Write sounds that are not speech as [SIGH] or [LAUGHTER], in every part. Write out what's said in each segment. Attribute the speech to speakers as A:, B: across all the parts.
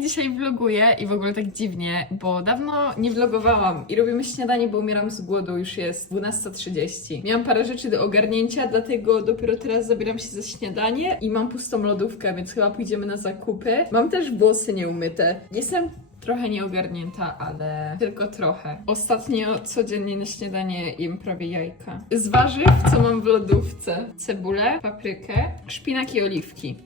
A: Dzisiaj vloguję i w ogóle tak dziwnie, bo dawno nie vlogowałam i robimy śniadanie, bo umieram z głodu, już jest 12.30. Miałam parę rzeczy do ogarnięcia, dlatego dopiero teraz zabieram się za śniadanie i mam pustą lodówkę, więc chyba pójdziemy na zakupy. Mam też włosy nieumyte. Jestem trochę nieogarnięta, ale tylko trochę. Ostatnio codziennie na śniadanie jem prawie jajka. Z warzyw, co mam w lodówce? Cebulę, paprykę, szpinak i oliwki.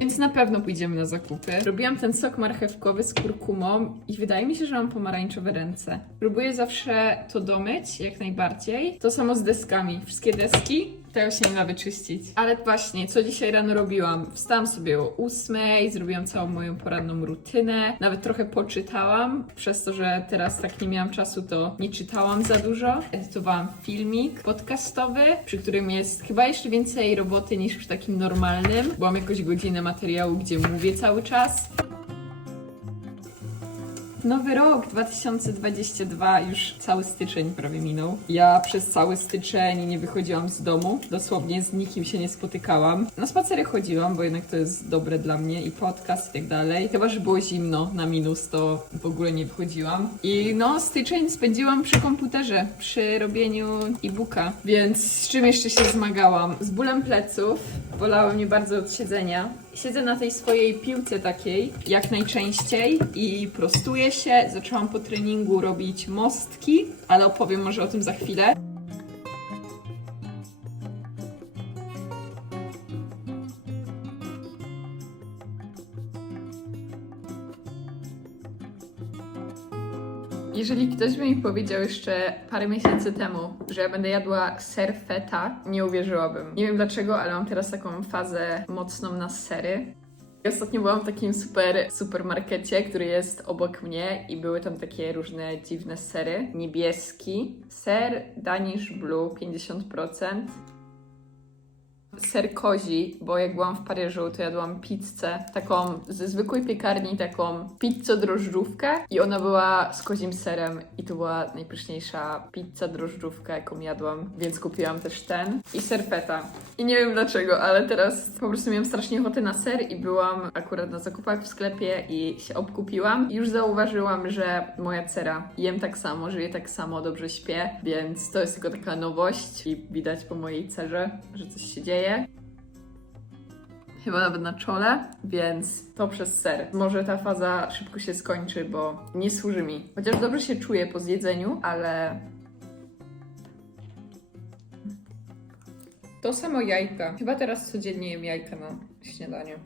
A: Więc na pewno pójdziemy na zakupy. Robiłam ten sok marchewkowy z kurkumą i wydaje mi się, że mam pomarańczowe ręce. Próbuję zawsze to domyć, jak najbardziej. To samo z deskami. Wszystkie deski tego się nie wyczyścić. Ale właśnie, co dzisiaj rano robiłam? Wstałam sobie o ósmej, zrobiłam całą moją poranną rutynę, nawet trochę poczytałam. Przez to, że teraz tak nie miałam czasu, to nie czytałam za dużo. Edytowałam filmik podcastowy, przy którym jest chyba jeszcze więcej roboty niż przy takim normalnym. Byłam jakoś godzinę materiału, gdzie mówię cały czas. Nowy rok 2022, już cały styczeń prawie minął. Ja przez cały styczeń nie wychodziłam z domu, dosłownie z nikim się nie spotykałam. Na spacery chodziłam, bo jednak to jest dobre dla mnie i podcast i tak dalej. Chyba, że było zimno na minus, to w ogóle nie wychodziłam. I no, styczeń spędziłam przy komputerze, przy robieniu e-booka, więc z czym jeszcze się zmagałam? Z bólem pleców, bolało mnie bardzo od siedzenia. Siedzę na tej swojej piłce takiej, jak najczęściej i prostuję się. Zaczęłam po treningu robić mostki, ale opowiem może o tym za chwilę. Jeżeli ktoś by mi powiedział jeszcze parę miesięcy temu, że ja będę jadła ser feta, nie uwierzyłabym. Nie wiem dlaczego, ale mam teraz taką fazę mocną na sery. Ostatnio byłam w takim super supermarkecie, który jest obok mnie i były tam takie różne dziwne sery. Niebieski, ser Danish Blue 50%, ser kozi, bo jak byłam w Paryżu, to jadłam pizzę, taką ze zwykłej piekarni, taką pizzę drożdżówkę i ona była z kozim serem i to była najpyszniejsza pizza drożdżówka, jaką jadłam, więc kupiłam też ten i ser feta. I nie wiem dlaczego, ale teraz po prostu miałam strasznie ochotę na ser i byłam akurat na zakupach w sklepie i się obkupiłam. I już zauważyłam, że moja cera jem tak samo, żyję tak samo, dobrze śpię, więc to jest tylko taka nowość i widać po mojej cerze, że coś się dzieje chyba nawet na czole, więc to przez ser. Może ta faza szybko się skończy, bo nie służy mi. Chociaż dobrze się czuję po zjedzeniu, ale. To samo jajka. Chyba teraz codziennie jem jajka na śniadanie.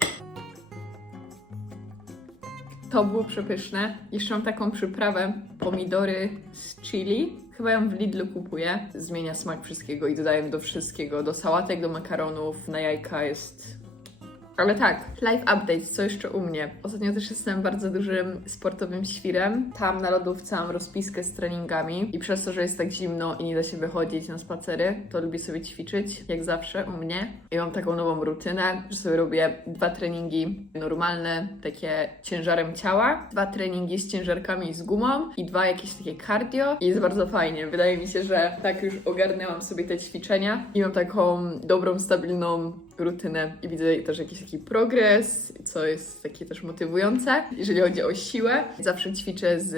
A: To było przepyszne. Jeszcze mam taką przyprawę pomidory z chili. Chyba ją w Lidlu kupuję. Zmienia smak wszystkiego i dodaję do wszystkiego. Do sałatek, do makaronów, na jajka jest ale tak, live updates, co jeszcze u mnie? Ostatnio też jestem bardzo dużym sportowym świrem. Tam na lodówce mam rozpiskę z treningami i przez to, że jest tak zimno i nie da się wychodzić na spacery, to lubię sobie ćwiczyć, jak zawsze u mnie. I mam taką nową rutynę, że sobie robię dwa treningi normalne, takie ciężarem ciała, dwa treningi z ciężarkami z gumą i dwa jakieś takie cardio i jest bardzo fajnie. Wydaje mi się, że tak już ogarnęłam sobie te ćwiczenia i mam taką dobrą, stabilną rutynę i widzę też jakiś taki progres, co jest takie też motywujące, jeżeli chodzi o siłę. Zawsze ćwiczę z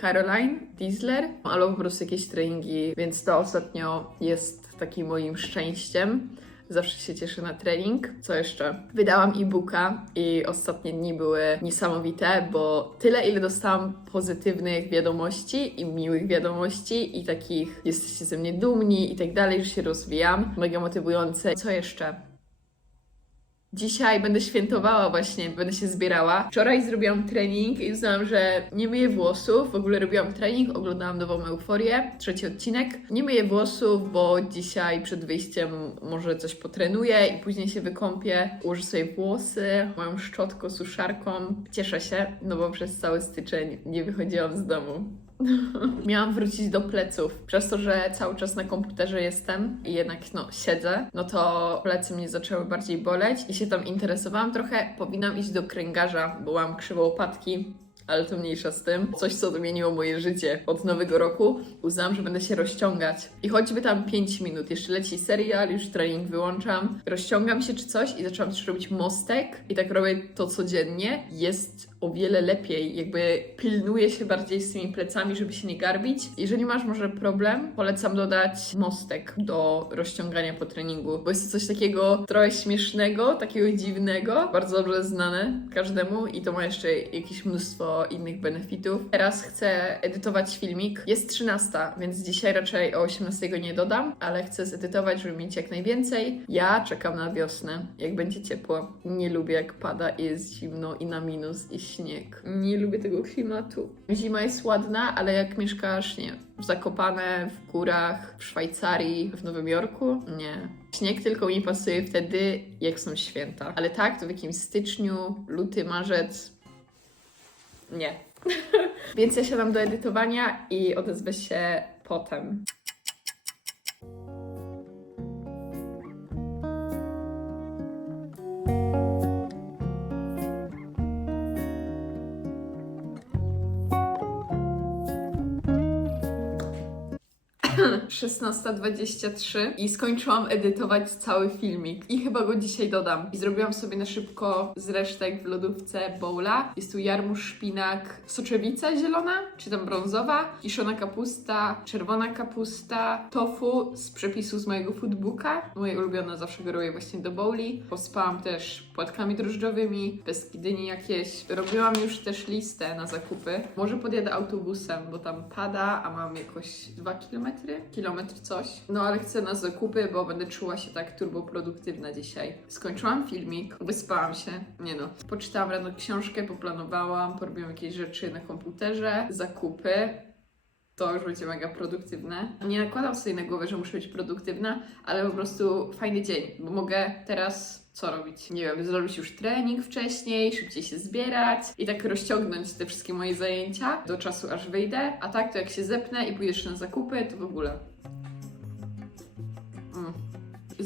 A: Caroline Diesler albo po prostu jakieś treningi, więc to ostatnio jest takim moim szczęściem. Zawsze się cieszę na trening. Co jeszcze? Wydałam e-booka i ostatnie dni były niesamowite, bo tyle, ile dostałam pozytywnych wiadomości i miłych wiadomości i takich jesteście ze mnie dumni i tak dalej, że się rozwijam. Mega motywujące. Co jeszcze? Dzisiaj będę świętowała właśnie, będę się zbierała. Wczoraj zrobiłam trening i uznałam, że nie myję włosów. W ogóle robiłam trening, oglądałam nową euforię, trzeci odcinek. Nie myję włosów, bo dzisiaj przed wyjściem może coś potrenuję i później się wykąpię, ułożę sobie włosy, moją szczotką, suszarką. Cieszę się, no bo przez cały styczeń nie wychodziłam z domu. [LAUGHS] Miałam wrócić do pleców. Przez to, że cały czas na komputerze jestem i jednak no, siedzę, no to plecy mnie zaczęły bardziej boleć i się tam interesowałam trochę. Powinnam iść do kręgarza, bo mam krzywo łopatki. ale to mniejsza z tym. Coś, co odmieniło moje życie od nowego roku. Uznałam, że będę się rozciągać. I choćby tam 5 minut, jeszcze leci serial, już trening wyłączam, rozciągam się czy coś i zaczęłam też robić mostek i tak robię to codziennie. Jest o wiele lepiej, jakby pilnuję się bardziej z tymi plecami, żeby się nie garbić. Jeżeli masz może problem, polecam dodać mostek do rozciągania po treningu, bo jest to coś takiego trochę śmiesznego, takiego dziwnego, bardzo dobrze znane każdemu i to ma jeszcze jakieś mnóstwo innych benefitów. Teraz chcę edytować filmik. Jest 13, więc dzisiaj raczej o 18 go nie dodam, ale chcę zedytować, żeby mieć jak najwięcej. Ja czekam na wiosnę, jak będzie ciepło. Nie lubię jak pada i jest zimno i na minus i śnieg. Nie lubię tego klimatu. Zima jest ładna, ale jak mieszkasz, nie w Zakopane, w górach, w Szwajcarii, w Nowym Jorku, nie. Śnieg tylko mi pasuje wtedy, jak są święta. Ale tak, to w jakimś styczniu, luty, marzec, nie. [LAUGHS] Więc ja siadam do edytowania i odezwę się potem. Szesnasta dwadzieścia trzy i skończyłam edytować cały filmik i chyba go dzisiaj dodam. I zrobiłam sobie na szybko z resztek w lodówce bowla. Jest tu jarmuż, szpinak, soczewica zielona, czy tam brązowa, kiszona kapusta, czerwona kapusta, tofu z przepisu z mojego foodbooka. Moje ulubione zawsze go robię właśnie do bowli. Pospałam też płatkami drożdżowymi, beskidyni jakieś. Robiłam już też listę na zakupy. Może podjadę autobusem, bo tam pada, a mam jakoś 2 km, kilometr coś. No ale chcę na zakupy, bo będę czuła się tak turboproduktywna dzisiaj. Skończyłam filmik, wyspałam się. Nie no, poczytałam rano książkę, poplanowałam, porobiłam jakieś rzeczy na komputerze, zakupy. To już będzie mega produktywne. Nie nakładam sobie na głowę, że muszę być produktywna, ale po prostu fajny dzień, bo mogę teraz co robić? Nie wiem, zrobić już trening wcześniej, szybciej się zbierać i tak rozciągnąć te wszystkie moje zajęcia do czasu, aż wyjdę. A tak, to jak się zepnę i pójdziesz na zakupy, to w ogóle.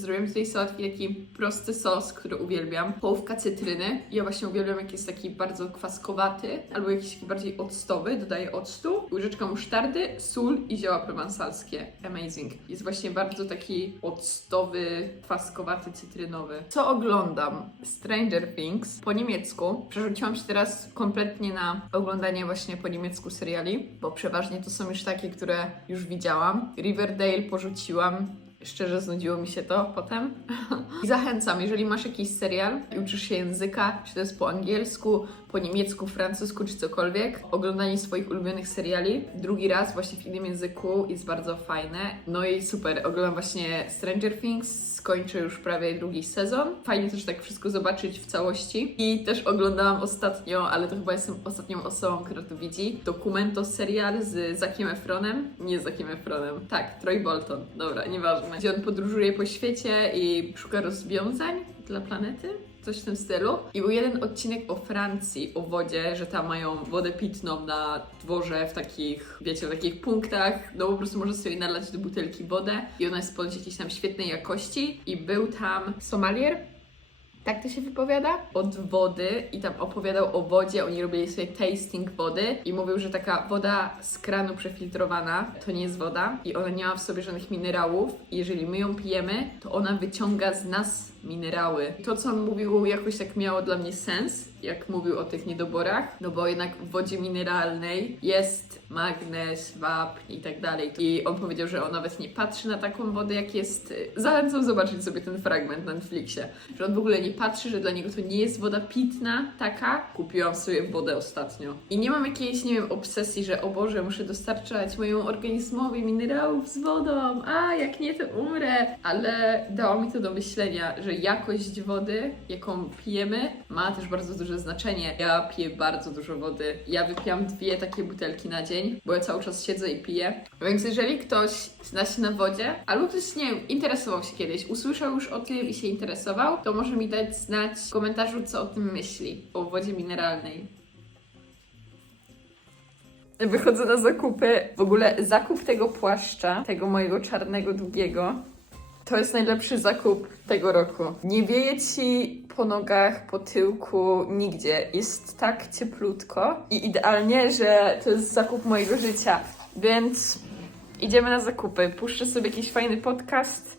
A: Mm. Zrobiłem tutaj sałatki taki prosty sos, który uwielbiam. Połówka cytryny. Ja właśnie uwielbiam, jak jest taki bardzo kwaskowaty, albo jakiś taki bardziej octowy. Dodaję octu, łyżeczka musztardy, sól i zioła prowansalskie. Amazing. Jest właśnie bardzo taki octowy, kwaskowaty, cytrynowy. Co oglądam? Stranger Things po niemiecku. Przerzuciłam się teraz kompletnie na oglądanie właśnie po niemiecku seriali, bo przeważnie to są już takie, które już widziałam. Riverdale porzuciłam, Szczerze znudziło mi się to potem. [LAUGHS] I zachęcam, jeżeli masz jakiś serial i uczysz się języka, czy to jest po angielsku, po niemiecku, francusku, czy cokolwiek, oglądanie swoich ulubionych seriali drugi raz właśnie w innym języku jest bardzo fajne. No i super, oglądam właśnie Stranger Things, skończę już prawie drugi sezon. Fajnie też tak wszystko zobaczyć w całości. I też oglądałam ostatnio, ale to chyba jestem ostatnią osobą, która to widzi, Documento serial z Zakiem Efronem. Nie Zakiem Efronem, tak, Troy Bolton, dobra, nieważne. Gdzie on podróżuje po świecie i szuka rozwiązań dla planety coś w tym stylu. I był jeden odcinek o Francji, o wodzie, że tam mają wodę pitną na dworze w takich, wiecie, w takich punktach. No po prostu można sobie nalać do butelki wodę i ona jest ponoć jakiejś tam świetnej jakości. I był tam somalier, tak to się wypowiada? Od wody i tam opowiadał o wodzie, oni robili sobie tasting wody i mówił, że taka woda z kranu przefiltrowana to nie jest woda i ona nie ma w sobie żadnych minerałów i jeżeli my ją pijemy, to ona wyciąga z nas minerały. To, co on mówił, jakoś tak miało dla mnie sens, jak mówił o tych niedoborach, no bo jednak w wodzie mineralnej jest magnez, wapń i tak dalej. I on powiedział, że on nawet nie patrzy na taką wodę, jak jest. Zachęcam zobaczyć sobie ten fragment na Netflixie. Że on w ogóle nie patrzy, że dla niego to nie jest woda pitna, taka. Kupiłam sobie wodę ostatnio. I nie mam jakiejś, nie wiem, obsesji, że o Boże, muszę dostarczać mojemu organizmowi minerałów z wodą, a jak nie, to umrę. Ale dało mi to do myślenia, że jakość wody, jaką pijemy, ma też bardzo duże znaczenie. Ja piję bardzo dużo wody. Ja wypijam dwie takie butelki na dzień, bo ja cały czas siedzę i piję. Więc jeżeli ktoś zna się na wodzie, albo ktoś, nie wiem, interesował się kiedyś, usłyszał już o tym i się interesował, to może mi dać znać w komentarzu, co o tym myśli, o wodzie mineralnej. Wychodzę na zakupy. W ogóle zakup tego płaszcza, tego mojego czarnego, długiego, To jest najlepszy zakup tego roku. Nie wieje ci po nogach, po tyłku, nigdzie. Jest tak cieplutko i idealnie, że to jest zakup mojego życia. Więc idziemy na zakupy. Puszczę sobie jakiś fajny podcast.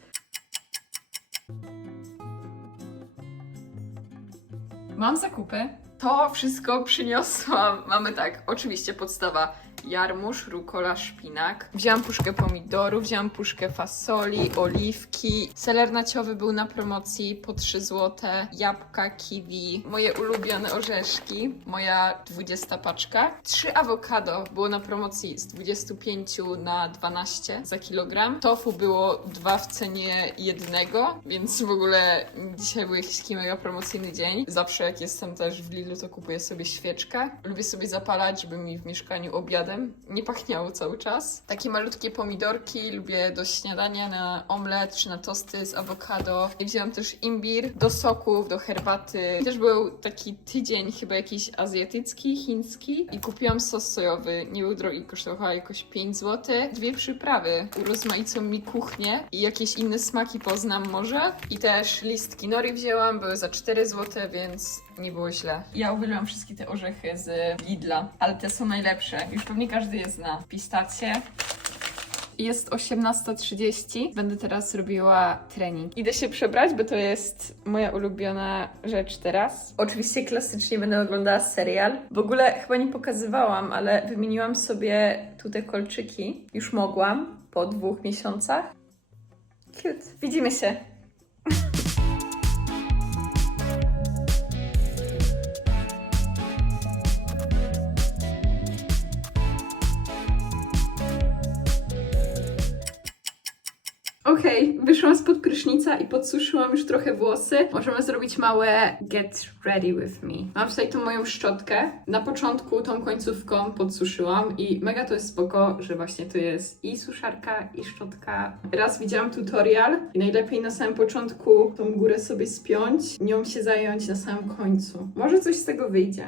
A: Mam zakupy. To wszystko przyniosłam. Mamy tak, oczywiście podstawa jarmuż, rukola, szpinak. Wzięłam puszkę pomidorów, wzięłam puszkę fasoli, oliwki. Seler naciowy był na promocji po 3 zł. Jabłka, kiwi, moje ulubione orzeszki, moja 20 paczka. 3 awokado było na promocji z 25 na 12 za kilogram. Tofu było dwa w cenie jednego, więc w ogóle dzisiaj był jakiś taki mega promocyjny dzień. Zawsze jak jestem też w Lidlu, to kupuję sobie świeczkę. Lubię sobie zapalać, żeby mi w mieszkaniu obiadem nie pachniało cały czas. Takie malutkie pomidorki lubię do śniadania na omlet czy na tosty z awokado. Wzięłam też imbir do soków, do herbaty. Też był taki tydzień chyba jakiś azjatycki, chiński i kupiłam sos sojowy. Nie był drogi, kosztował jakoś 5 zł. Dwie przyprawy urozmaicą mi kuchnię i jakieś inne smaki poznam może. I też listki nori wzięłam, były za 4 zł, więc nie było źle. Ja uwielbiam wszystkie te orzechy z Lidla, ale te są najlepsze. Już pewnie każdy je zna. Pistacje. Jest 18.30. Będę teraz robiła trening. Idę się przebrać, bo to jest moja ulubiona rzecz teraz. Oczywiście klasycznie będę oglądała serial. W ogóle chyba nie pokazywałam, ale wymieniłam sobie tu te kolczyki. Już mogłam po dwóch miesiącach. Cute. Widzimy się. Okej, wyszłam spod prysznica i podsuszyłam już trochę włosy. Możemy zrobić małe get ready with me. Mam tutaj tą moją szczotkę. Na początku tą końcówką podsuszyłam i mega to jest spoko, że właśnie to jest i suszarka, i szczotka. Raz widziałam tutorial i najlepiej na samym początku tą górę sobie spiąć, nią się zająć na samym końcu. Może coś z tego wyjdzie.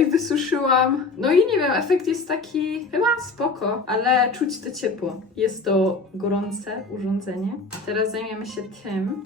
A: Okej, wysuszyłam. No i nie wiem, efekt jest taki chyba spoko, ale czuć to ciepło. Jest to gorące urządzenie. Teraz zajmiemy się tym.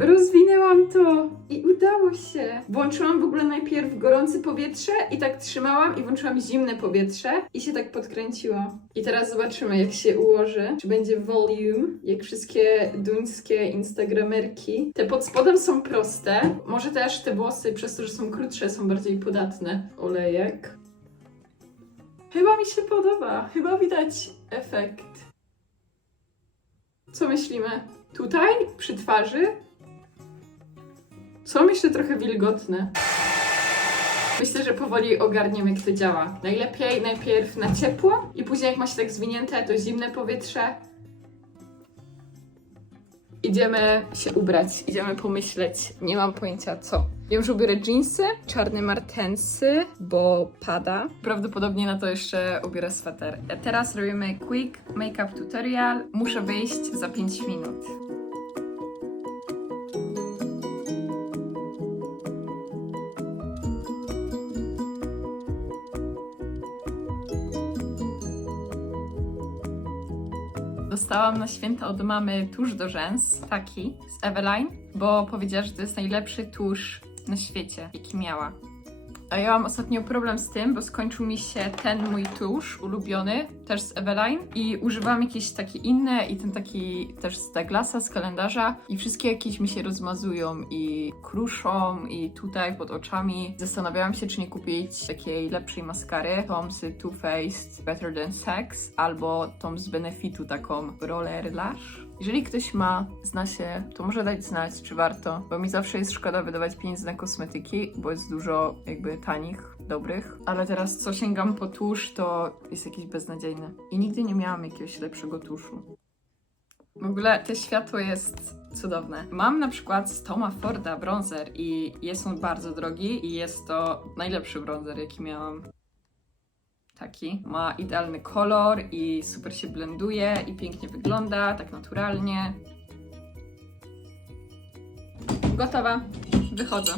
A: Rozwinęłam to i udało się. Włączyłam w ogóle najpierw gorące powietrze i tak trzymałam i włączyłam zimne powietrze i się tak podkręciło. I teraz zobaczymy jak się ułoży, czy będzie volume, jak wszystkie duńskie instagramerki. Te pod spodem są proste, może też te włosy przez to, że są krótsze są bardziej podatne. Olejek. Chyba mi się podoba, chyba widać efekt. Co myślimy? Tutaj, przy twarzy, są jeszcze trochę wilgotne. Myślę, że powoli ogarniemy, jak to działa. Najlepiej najpierw na ciepło i później, jak ma się tak zwinięte, to zimne powietrze. Idziemy się ubrać, idziemy pomyśleć. Nie mam pojęcia co. Wiem, że ubiorę jeansy, czarne martensy, bo pada. Prawdopodobnie na to jeszcze ubiorę sweter. Teraz robimy quick makeup tutorial. Muszę wyjść za 5 minut. Dostałam na święta od mamy tusz do rzęs, taki, z Eveline, bo powiedziała, że to jest najlepszy tusz na świecie, jaki miała. A ja mam ostatnio problem z tym, bo skończył mi się ten mój tusz ulubiony, też z Eveline i używałam jakieś takie inne i ten taki też z Douglasa, z kalendarza i wszystkie jakieś mi się rozmazują i kruszą i tutaj pod oczami. Zastanawiałam się, czy nie kupić takiej lepszej maskary, tą z Too Faced Better Than Sex albo tą z Benefitu, taką Roller Lash. Jeżeli ktoś ma, zna się, to może dać znać, czy warto, bo mi zawsze jest szkoda wydawać pieniędzy na kosmetyki, bo jest dużo jakby tanich, dobrych, ale teraz co sięgam po tusz, to jest jakiś beznadziejny. I nigdy nie miałam jakiegoś lepszego tuszu. W ogóle to światło jest cudowne. Mam na przykład z Toma Forda bronzer i jest on bardzo drogi i jest to najlepszy bronzer, jaki miałam. Taki. Ma idealny kolor i super się blenduje i pięknie wygląda, tak naturalnie. Gotowa. Wychodzę.